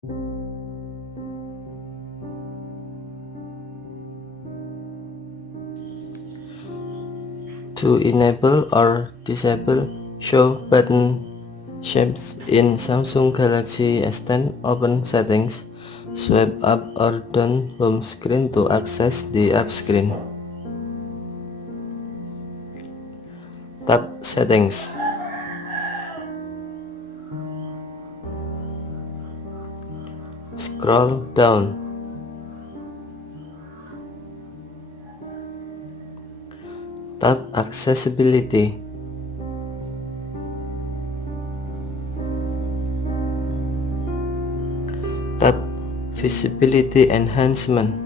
To enable or disable show button shapes in Samsung Galaxy S10, open Settings, swipe up or down home screen to access the app screen. Tap Settings. Scroll down. Tap Accessibility. Tap Visibility Enhancement.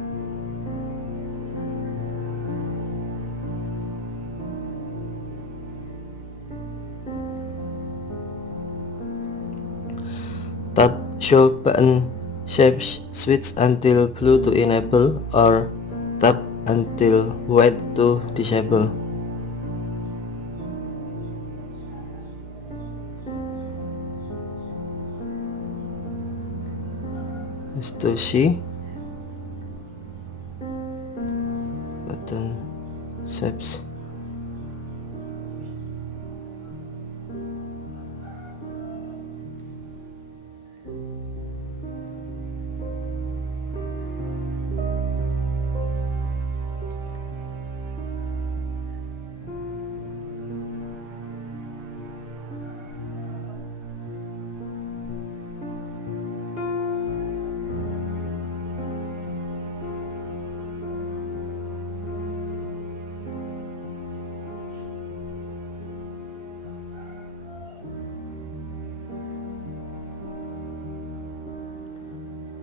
Tap Show Button Shapes switch until blue to enable or tap until white to disable. As to see button shapes.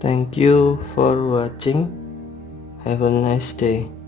Thank you for watching. Have a nice day.